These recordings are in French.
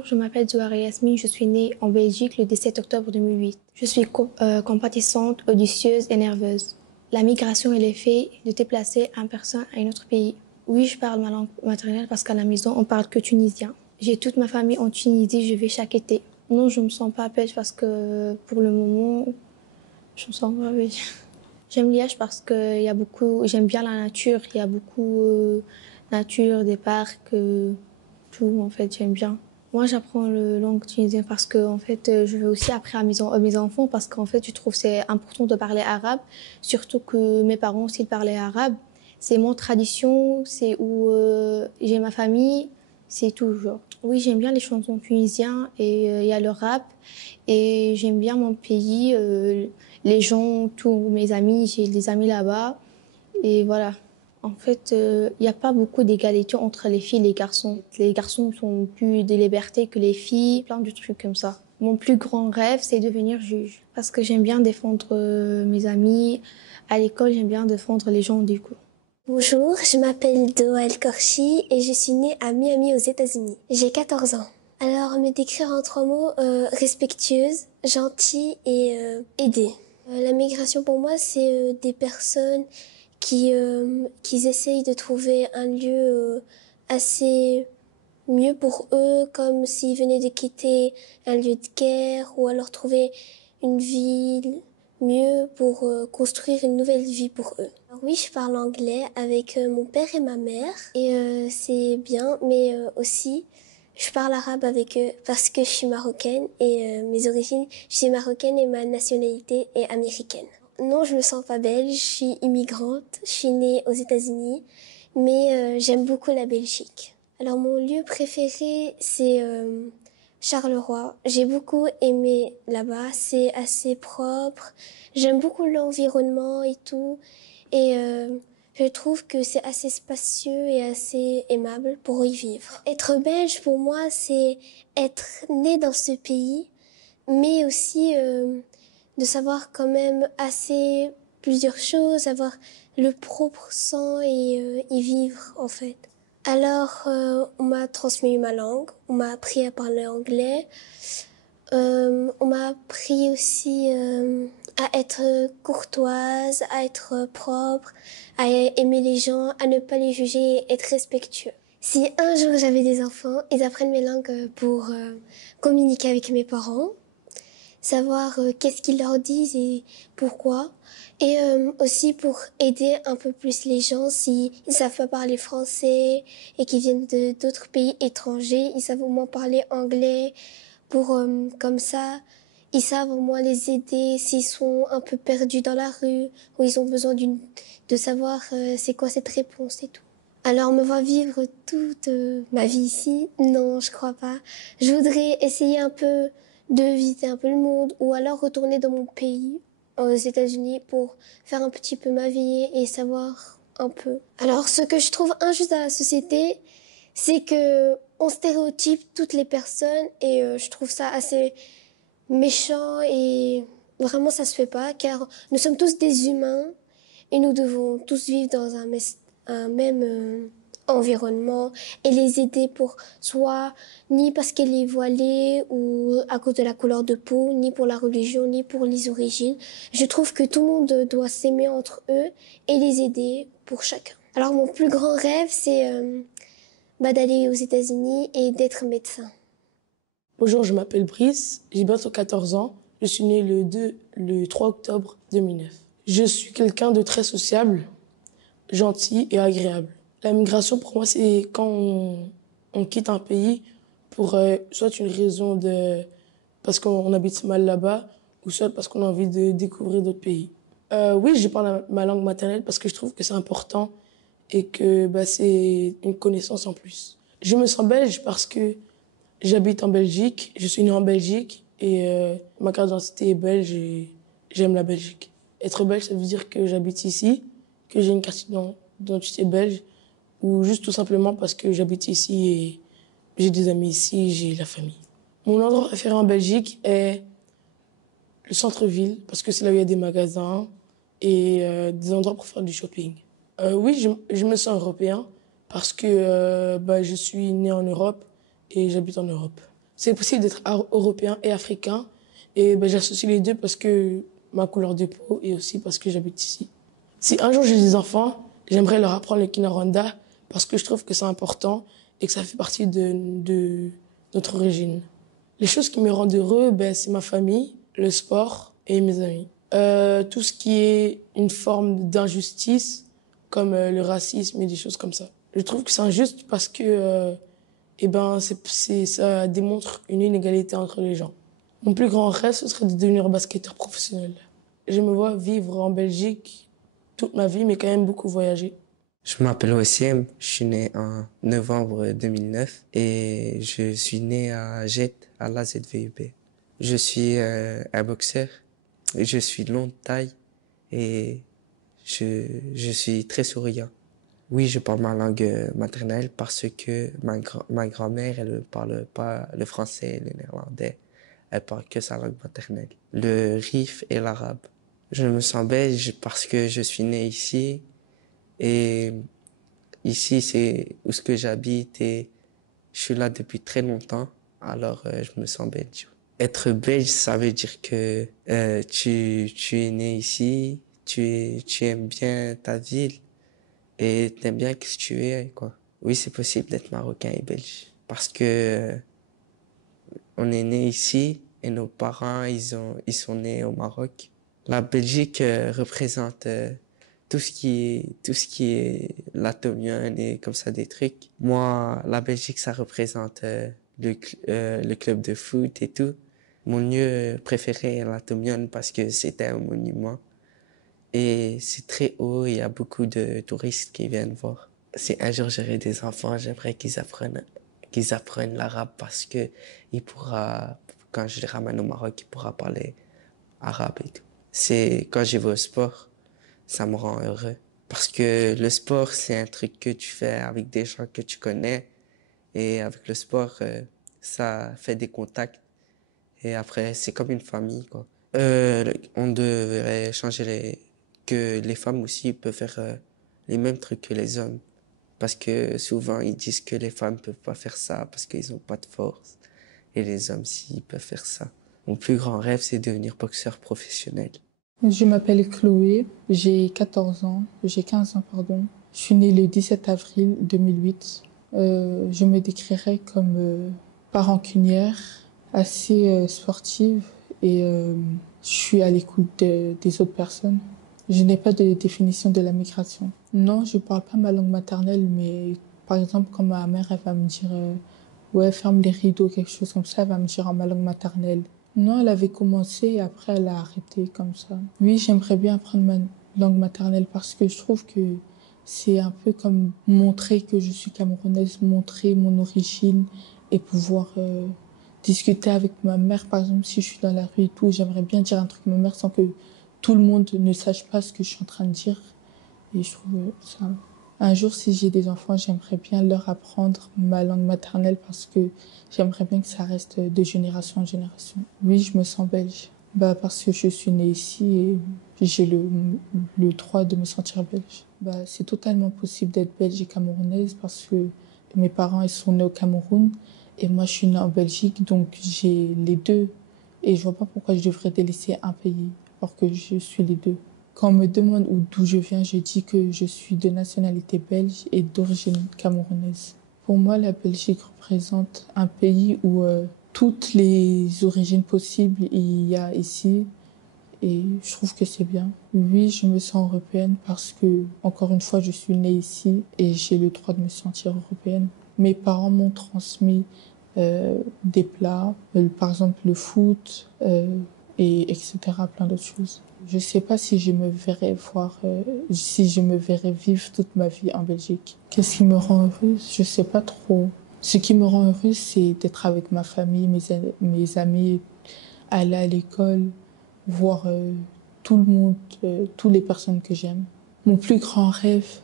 Bonjour, je m'appelle Zouara Yasmine, je suis née en Belgique le 17 octobre 2008. Je suis compatissante, audacieuse et nerveuse. La migration est l'effet de déplacer une personne à un autre pays. Oui, je parle ma langue maternelle parce qu'à la maison, on parle que tunisien. J'ai toute ma famille en Tunisie, je vais chaque été. Non, je me sens pas belge parce que pour le moment, je me sens pas belge. J'aime Liège parce que j'aime bien la nature, il y a beaucoup de nature, des parcs, tout en fait, j'aime bien. Moi, j'apprends le langue tunisienne parce que en fait, je veux aussi apprendre à mes enfants parce qu'en fait, je trouve que c'est important de parler arabe, surtout que mes parents aussi parlaient arabe. C'est mon tradition, c'est où j'ai ma famille, c'est toujours. Oui, j'aime bien les chansons tunisiennes et il y a le rap et j'aime bien mon pays, les gens, tous mes amis, j'ai des amis là-bas et voilà. En fait, il n'y a pas beaucoup d'égalité entre les filles et les garçons. Les garçons sont plus de liberté que les filles, plein de trucs comme ça. Mon plus grand rêve, c'est devenir juge. Parce que j'aime bien défendre mes amis. À l'école, j'aime bien défendre les gens du coup. Bonjour, je m'appelle Doha El-Korchi et je suis née à Miami aux États-Unis. J'ai 14 ans. Alors, me décrire en 3 mots, respectueuse, gentille et aidée. La migration pour moi, c'est des personnes qui essayent de trouver un lieu assez mieux pour eux, comme s'ils venaient de quitter un lieu de guerre, ou alors trouver une ville mieux pour construire une nouvelle vie pour eux. Alors oui, je parle anglais avec mon père et ma mère, et c'est bien, mais aussi je parle arabe avec eux parce que je suis marocaine et mes origines, je suis marocaine et ma nationalité est américaine. Non, je me sens pas belge, je suis immigrante, je suis née aux États-Unis, mais j'aime beaucoup la Belgique. Alors mon lieu préféré, c'est Charleroi. J'ai beaucoup aimé là-bas, c'est assez propre. J'aime beaucoup l'environnement et tout. Et je trouve que c'est assez spacieux et assez aimable pour y vivre. Être belge, pour moi, c'est être né dans ce pays, mais aussi de savoir quand même assez plusieurs choses, avoir le propre sang et y vivre en fait. Alors, on m'a transmis ma langue, on m'a appris à parler anglais, on m'a appris aussi à être courtoise, à être propre, à aimer les gens, à ne pas les juger et être respectueux. Si un jour j'avais des enfants, ils apprennent mes langues pour communiquer avec mes parents, savoir qu'est-ce qu'ils leur disent et pourquoi. Et aussi pour aider un peu plus les gens s'ils ne savent pas parler français et qu'ils viennent d'autres pays étrangers, ils savent au moins parler anglais pour comme ça, ils savent au moins les aider s'ils sont un peu perdus dans la rue ou ils ont besoin de savoir c'est quoi cette réponse et tout. Alors me voir vivre toute ma vie ici? Non, je crois pas. Je voudrais essayer un peu de visiter un peu le monde ou alors retourner dans mon pays, aux États-Unis, pour faire un petit peu ma vie et savoir un peu. Alors ce que je trouve injuste dans la société, c'est que on stéréotype toutes les personnes et je trouve ça assez méchant et vraiment ça se fait pas car nous sommes tous des humains et nous devons tous vivre dans un même environnement et les aider pour soit ni parce qu'elle est voilée ou à cause de la couleur de peau, ni pour la religion, ni pour les origines. Je trouve que tout le monde doit s'aimer entre eux et les aider pour chacun. Alors mon plus grand rêve c'est d'aller aux États-Unis et d'être médecin. Bonjour, je m'appelle Brice, j'ai bientôt 14 ans. Je suis né le 3 octobre 2009. Je suis quelqu'un de très sociable, gentil et agréable. La migration, pour moi, c'est quand on quitte un pays pour soit une raison parce qu'on habite mal là-bas ou soit parce qu'on a envie de découvrir d'autres pays. Oui, je parle ma langue maternelle parce que je trouve que c'est important et que c'est une connaissance en plus. Je me sens belge parce que j'habite en Belgique, je suis né en Belgique et ma carte d'identité est belge et j'aime la Belgique. Être belge, ça veut dire que j'habite ici, que j'ai une carte d'identité belge ou juste tout simplement parce que j'habite ici et j'ai des amis ici, j'ai la famille. Mon endroit préféré en Belgique est le centre-ville parce que c'est là où il y a des magasins et des endroits pour faire du shopping. Oui, je me sens européen parce que je suis né en Europe et j'habite en Europe. C'est possible d'être européen et africain. Et ben, j'associe les deux parce que ma couleur de peau et aussi parce que j'habite ici. Si un jour j'ai des enfants, j'aimerais leur apprendre le Kinyarwanda parce que je trouve que c'est important et que ça fait partie de notre origine. Les choses qui me rendent heureux, ben, c'est ma famille, le sport et mes amis. Tout ce qui est une forme d'injustice, comme le racisme et des choses comme ça. Je trouve que c'est injuste parce que ça démontre une inégalité entre les gens. Mon plus grand rêve, ce serait de devenir basketteur professionnel. Je me vois vivre en Belgique toute ma vie, mais quand même beaucoup voyager. Je m'appelle Ossiem, je suis né en novembre 2009 et je suis né à Jet, à l'AZVUB. Je suis un boxeur, je suis long de taille et je suis très souriant. Oui, je parle ma langue maternelle parce que ma grand-mère, elle ne parle pas le français et le néerlandais. Elle parle que sa langue maternelle, le rif et l'arabe. Je me sens belge parce que je suis né ici et ici c'est où ce que j'habite et je suis là depuis très longtemps, alors je me sens belge. Être belge, ça veut dire que tu es né ici, tu aimes bien ta ville et t'aimes bien qui tu es, quoi. Oui, c'est possible d'être marocain et belge parce que on est né ici et nos parents, ils sont nés au Maroc. La Belgique représente tout ce qui est l'Atomium et comme ça des trucs. Moi, la Belgique, ça représente le club de foot et tout. Mon lieu préféré est l'Atomium parce que c'était un monument. Et c'est très haut, il y a beaucoup de touristes qui viennent voir. Si un jour j'aurai des enfants, j'aimerais qu'ils apprennent l'arabe parce que quand je les ramène au Maroc, il pourra parler arabe et tout. C'est quand je vais au sport, ça me rend heureux. Parce que le sport, c'est un truc que tu fais avec des gens que tu connais. Et avec le sport, ça fait des contacts. Et après, c'est comme une famille, quoi. On devrait que les femmes aussi peuvent faire les mêmes trucs que les hommes. Parce que souvent, ils disent que les femmes peuvent pas faire ça parce qu'ils ont pas de force. Et les hommes, si, ils peuvent faire ça. Mon plus grand rêve, c'est devenir boxeur professionnel. Je m'appelle Chloé, j'ai 15 ans, pardon. Je suis née le 17 avril 2008. Je me décrirais comme pas rancunière, assez sportive et je suis à l'écoute des autres personnes. Je n'ai pas de définition de la migration. Non, je parle pas ma langue maternelle, mais par exemple, quand ma mère, elle va me dire ouais, ferme les rideaux, quelque chose comme ça, elle va me dire en ma langue maternelle. Non, elle avait commencé et après elle a arrêté comme ça. Oui, j'aimerais bien apprendre ma langue maternelle parce que je trouve que c'est un peu comme montrer que je suis camerounaise, montrer mon origine et pouvoir discuter avec ma mère. Par exemple, si je suis dans la rue et tout, j'aimerais bien dire un truc à ma mère sans que tout le monde ne sache pas ce que je suis en train de dire. Et je trouve ça... Un jour, si j'ai des enfants, j'aimerais bien leur apprendre ma langue maternelle parce que j'aimerais bien que ça reste de génération en génération. Oui, je me sens belge. Parce que je suis née ici et j'ai le droit de me sentir belge. C'est totalement possible d'être belge et camerounaise parce que mes parents, ils sont nés au Cameroun et moi, je suis née en Belgique, donc j'ai les deux. Et je vois pas pourquoi je devrais délaisser un pays alors que je suis les deux. Quand on me demande d'où je viens, je dis que je suis de nationalité belge et d'origine camerounaise. Pour moi, la Belgique représente un pays où toutes les origines possibles il y a ici et je trouve que c'est bien. Oui, je me sens européenne parce que, encore une fois, je suis née ici et j'ai le droit de me sentir européenne. Mes parents m'ont transmis des plats, par exemple le foot, et etc., plein d'autres choses. Je sais pas si je me verrais vivre toute ma vie en Belgique. Qu'est-ce qui me rend heureuse? Je sais pas trop. Ce qui me rend heureuse, c'est d'être avec ma famille, mes amis, aller à l'école, voir tout le monde, toutes les personnes que j'aime. Mon plus grand rêve,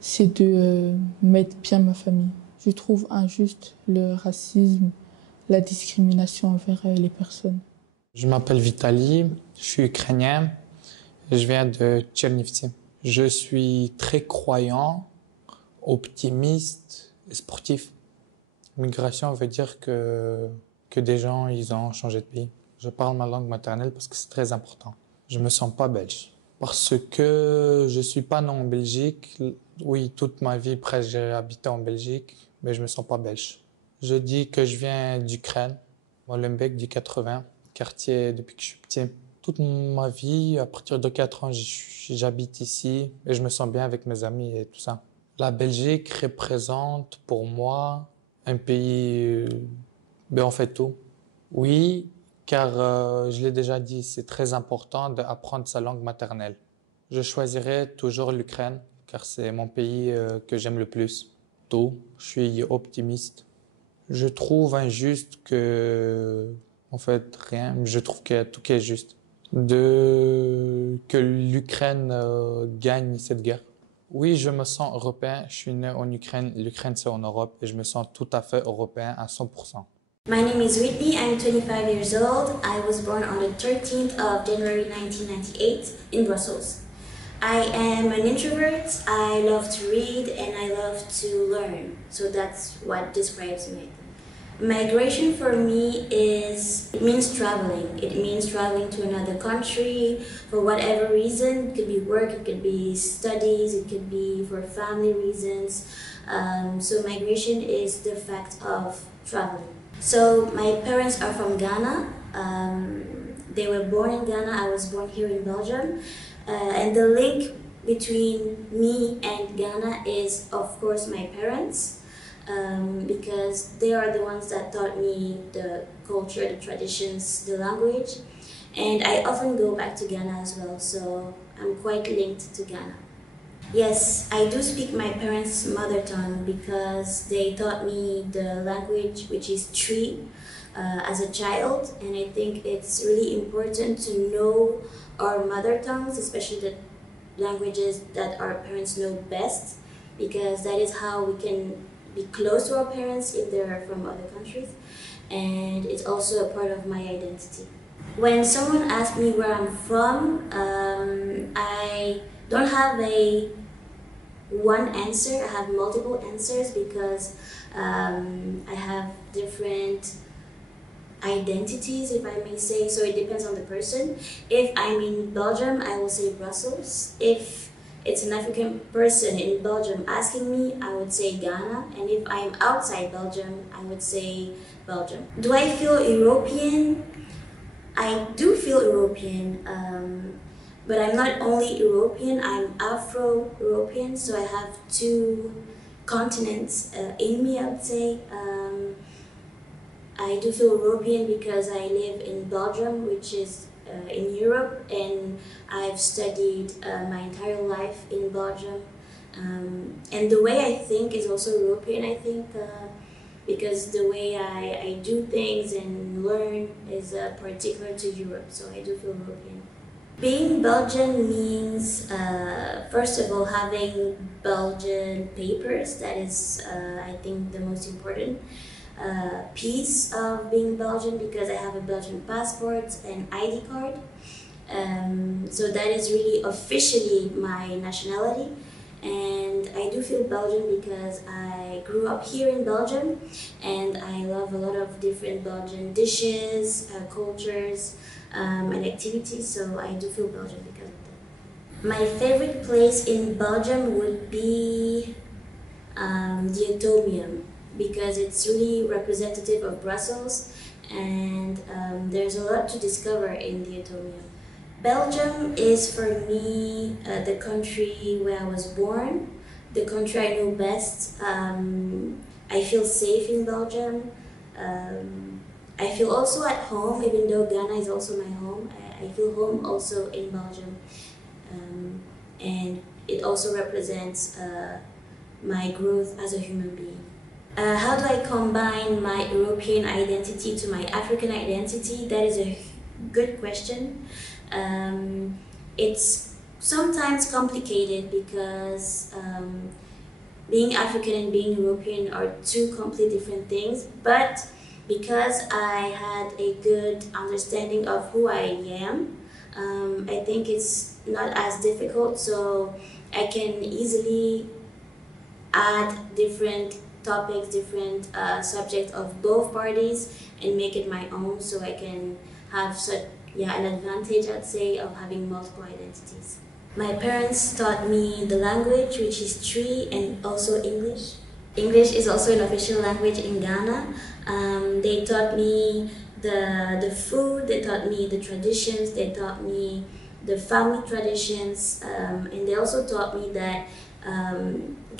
c'est de mettre bien ma famille. Je trouve injuste le racisme, la discrimination envers les personnes. Je m'appelle Vitali, je suis ukrainien, je viens de Tchernivtsi. Je suis très croyant, optimiste et sportif. Migration veut dire que que des gens ils ont changé de pays. Je parle ma langue maternelle parce que c'est très important. Je me sens pas belge. Parce que je suis pas né en Belgique. Oui, toute ma vie presque j'ai habité en Belgique, mais je me sens pas belge. Je dis que je viens d'Ukraine, Molenbeek du 80, quartier depuis que je suis petit. Toute ma vie, à partir de 4 ans, j'habite ici et je me sens bien avec mes amis et tout ça. La Belgique représente pour moi un pays, on fait tout. Oui, car je l'ai déjà dit, c'est très important d'apprendre sa langue maternelle. Je choisirai toujours l'Ukraine, car c'est mon pays que j'aime le plus. Tout, je suis optimiste. Je trouve injuste en fait, rien. Je trouve qu'il y a tout qui est juste. Que l'Ukraine gagne cette guerre. Oui, je me sens européen. Je suis né en Ukraine. L'Ukraine, c'est en Europe et je me sens tout à fait européen à 100%. My name is Whitney. I'm 25 years old. I was born on the 13th of January 1998 in Brussels. I am an introvert. I love to read and I love to learn. So that's what describes me. Migration for me it means traveling. It means traveling to another country for whatever reason. It could be work, it could be studies, it could be for family reasons. So migration is the fact of traveling. So my parents are from Ghana. They were born in Ghana. I was born here in Belgium. And the link between me and Ghana is, of course, my parents. Because they are the ones that taught me the culture, the traditions, the language. And I often go back to Ghana as well, so I'm quite linked to Ghana. Yes, I do speak my parents' mother tongue because they taught me the language, which is Twi, as a child. And I think it's really important to know our mother tongues, especially the languages that our parents know best, because that is how we can be close to our parents if they're from other countries, and it's also a part of my identity. When someone asks me where I'm from, I don't have one answer. I have multiple answers because I have different identities, if I may say, so it depends on the person. If I'm in Belgium, I will say Brussels. If it's an African person in Belgium asking me, I would say Ghana. And if I'm outside Belgium, I would say Belgium. Do I feel European? I do feel European, but I'm not only European, I'm Afro-European, so I have two continents in me, I would say. I do feel European because I live in Belgium, which is in Europe, and I've studied my entire life in Belgium. And the way I think is also European, I think, because the way I do things and learn is particular to Europe, so I do feel European. Being Belgian means, first of all, having Belgian papers. That is, I think, the most important piece of being Belgian, because I have a Belgian passport and ID card. So that is really officially my nationality. And I do feel Belgian because I grew up here in Belgium and I love a lot of different Belgian dishes, cultures, and activities, so I do feel Belgian because of that. My favorite place in Belgium would be the Atomium, because it's really representative of Brussels and there's a lot to discover in the Atomium. Belgium is for me the country where I was born, the country I know best. I feel safe in Belgium. I feel also at home, even though Ghana is also my home. I feel home also in Belgium. And it also represents my growth as a human being. How do I combine my European identity to my African identity? That is a good question. It's sometimes complicated because being African and being European are two completely different things, but because I had a good understanding of who I am, I think it's not as difficult, so I can easily add different topics, different subjects of both parties, and make it my own, so I can have an advantage, I'd say, of having multiple identities. My parents taught me the language, which is Twi, and also English. English is also an official language in Ghana. They taught me the food, they taught me the traditions, they taught me the family traditions, and they also taught me that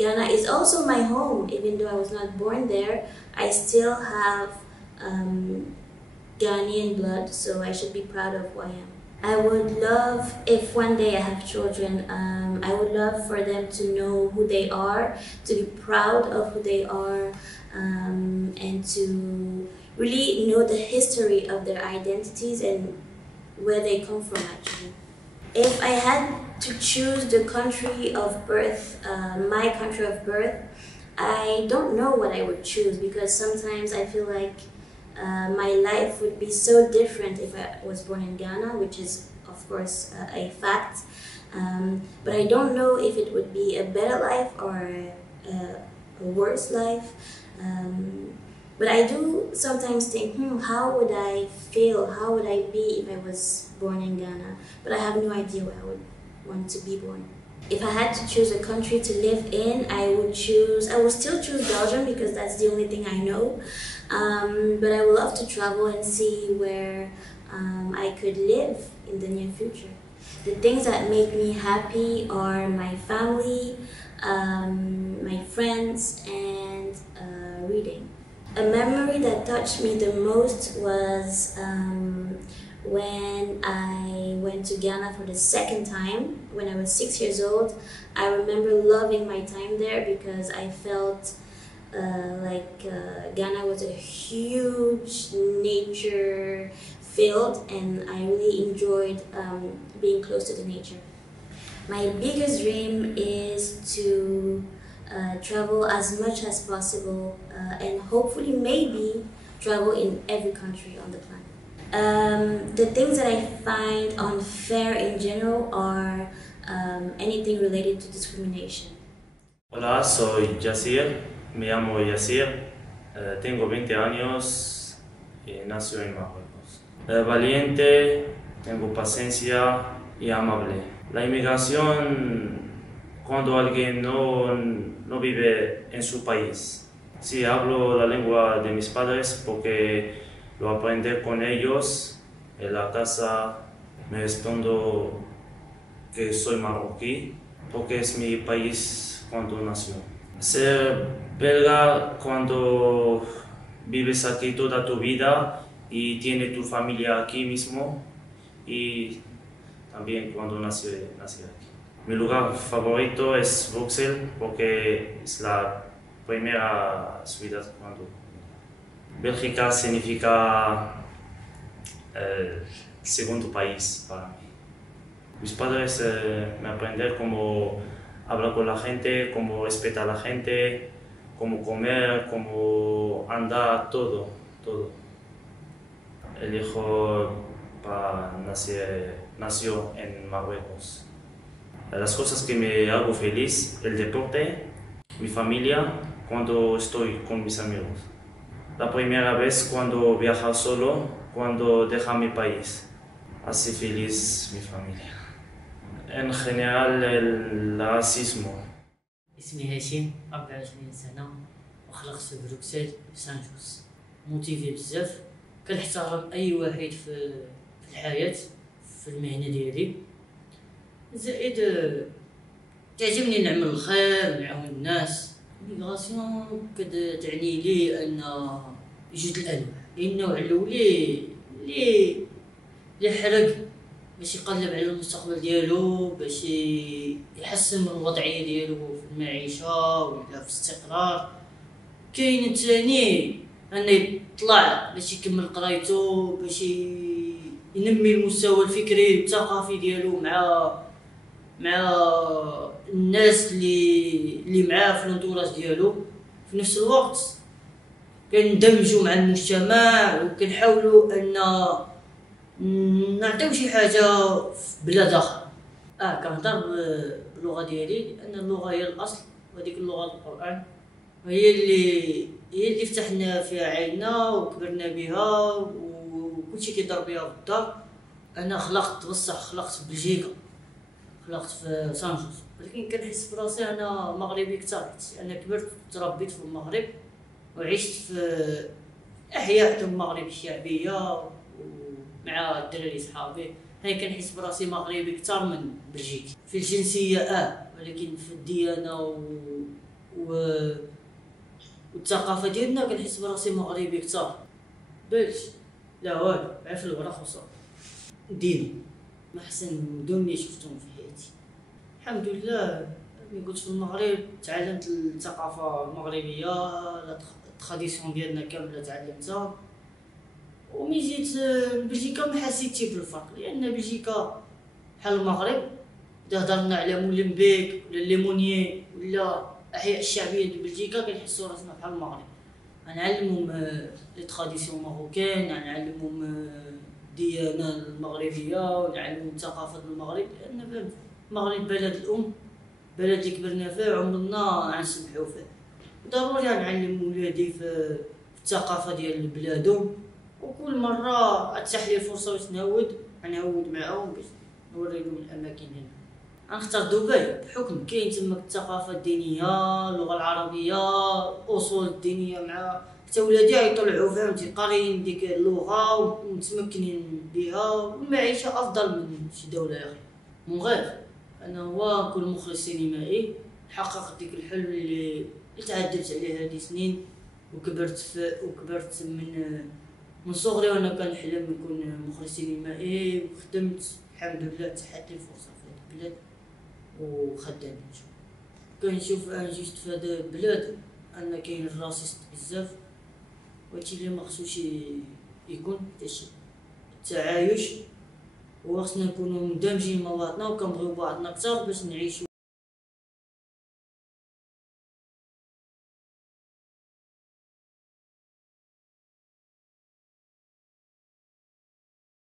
Ghana is also my home. Even though I was not born there, I still have Ghanaian blood, so I should be proud of who I am. I would love, if one day I have children, I would love for them to know who they are, to be proud of who they are, and to really know the history of their identities and where they come from, actually. If I had to choose the country of birth, my country of birth, I don't know what I would choose, because sometimes I feel like my life would be so different if I was born in Ghana, which is of course a fact, but I don't know if it would be a better life or a worse life, but I do sometimes think, how would I feel, how would I be if I was born in Ghana, but I have no idea where I would want to be born. If I had to choose a country to live in, I would still choose Belgium, because that's the only thing I know. But I would love to travel and see where I could live in the near future. The things that make me happy are my family, my friends, and reading. A memory that touched me the most was when I went to Ghana for the second time, when I was 6 years old. I remember loving my time there because I felt like Ghana was a huge nature field, and I really enjoyed being close to the nature. My biggest dream is to travel as much as possible and hopefully maybe travel in every country on the planet. The things that I find unfair in general are anything related to discrimination. Hola, soy Yasir, me llamo Yasir, tengo 20 años y nací en Marruecos. Valiente, tengo paciencia y amable. La inmigración, cuando alguien no vive en su país. Sí, hablo la lengua de mis padres porque lo aprendí con ellos. En la casa me respondo que soy marroquí porque es mi país cuando nació. Ser belga cuando vives aquí toda tu vida y tienes tu familia aquí mismo, y también cuando nací aquí. Mi lugar favorito es Bruxelles porque es la primera ciudad cuando... Bélgica significa el segundo país para mí. Mis padres me aprendieron cómo hablar con la gente, cómo respetar a la gente, cómo comer, cómo andar, todo. El hijo nació en Marruecos. Las cosas que me hago feliz, el deporte, mi familia, cuando estoy con mis amigos. La primera vez cuando viajar solo, cuando deja mi país. Hace feliz mi familia. En general, el racismo. اسمي هشيم 24 سنة وخلقت في بروكسل في سانجوس. موتيفي بزاف، كنحترم أي واحد في الحياة في المهنة ديالي. زائد تعجبني نعمل الخير ونعاون الناس. الميغراسيون كتعني لي أن جوج الأنواع، النوع الأولي اللي حرق باش يقلب على المستقبل ديالو، باش يحسن من الوضعيه ديالو في المعيشه ولا في الاستقرار. كاين الثاني انه يطلع باش يكمل قرايته، باش ينمي المستوى الفكري والثقافي ديالو مع الناس اللي معاه في الانطوراج ديالو. في نفس الوقت كندمجوا مع المجتمع وكنحاولوا ان نعطيو شي حاجه في بلاد اخرى. كنهضر باللغه ديالي لان اللغه هي الاصل، وهذيك اللغه القران، هي اللي فتحنا فيها عيننا وكبرنا بها وكلشي كيدار بها في الدار. انا خلقت في بلجيكا، خلقت في سانجوس، ولكن كنحس براسي انا مغربي اكثر. انا كبرت تربيت في المغرب وعشت في احياء المغرب الشعبيه ومع الدراري صحابي. هاي كنحس براسي مغربي اكثر من بلجيكي. في الجنسيه ولكن في الديانه والثقافه ديالنا كنحس براسي مغربي اكثر. بلج لا والو، غير في الوراق وصافي. دين ما احسن المدن اللي شفتهم في حياتي الحمد لله. ملي كنت في المغرب تعلمت الثقافه المغربيه، التراديسيون ديالنا كامله تعلمتها. وملي جيت لبلجيكا ما حسيتش بالفرق، لان بلجيكا بحال المغرب. اذا هضرنا على مولنبيك ولا ليمونيي ولا الاحياء الشعبيه ديال بلجيكا كنحسوا راسنا بحال المغرب. غنعلمهم لي تراديسيون ماروكان، غنعلمهم الديانه المغربيه، ونعلمهم ثقافه المغرب، لان المغرب بلد الام، بلد اللي كبرنا فيه عمرنا غنسمحوا فيه. ضروري غنعلم ولادي في الثقافه ديال بلادهم، وكل مره تتاح لي الفرصه باش نعاود معاهم باش نوري لهم الاماكن هنا. غنختار دبي بحكم كاين تما الثقافه الدينيه، اللغه العربيه، الاصول الدينيه، مع حتى ولادي غيطلعوا فهمتي قاريين ديك اللغه ومتمكنين بها، والمعيشه افضل من شي دوله اخرى. من غير انا هو نكون مخرج سينمائي، نحقق ديك الحلم اللي تعذبت عليه هذه سنين وكبرت من صغري وانا كنحلم نكون مخرج سينمائي، وخدمت الحمد لله تحت لي فرصه في هذا البلاد وخدام. كنشوف جيت في هذا البلاد ان كاين الراسيست بزاف، وهادشي اللي مخصوش يكون التعايش، وخصنا نكونوا مندمجين مع بعضنا وكنبغيو بعضنا اكثر باش نعيشوا